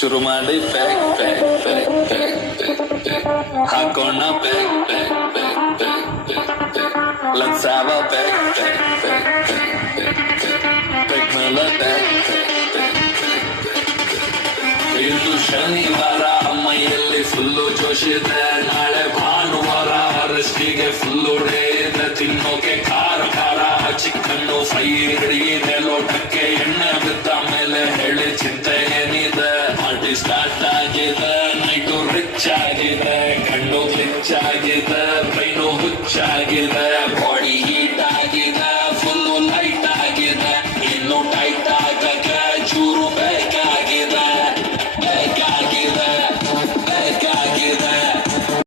ಶುರು ಮಾಡಿ pack pack pack pack pack ಹಾಕೋಣ pack pack pack pack pack ಲಗ್ಸಾವ pack pack pack pack pack ಮೇಲೆ ಪ್ಯಾಕ್ ಪ್ಯಾಕ್ ಇಂದು ಶನಿವಾರ ಅಮ್ಮಯ್ಯಲ್ಲಿ ಫುಲ್ಲು ಜೋಶಿದೆ, ನಾಳೆ ಭಾನುವಾರ ಅರಷ್ಟಿಗೆ ಫುಲ್ಲು ಡೇ ಇದೆ, ತಿನ್ನೋಕೆ ಖಾರ ಖಾರ ಚಿಕನ್ನು ಫ್ರೈ ಹಿಡಿಯಿದೆ, ಲೋಟಕ್ಕೆ ಎಣ್ಣೆ ಬಿದ್ದ ಮೇಲೆ ಹೇಳಿ ಚಿಂತೆ ಏನಿದೆ. ಪಾರ್ಟಿ ಸ್ಟಾರ್ಟ್ ಆಗಿದೆ, ನೈಟು ರಿಚ್ ಆಗಿದೆ, ಕಣ್ಣು ಗ್ಲಿಚ್ ಆಗಿದೆ, ಬ್ರೈನು ಹುಚ್ಚಾಗಿದೆ.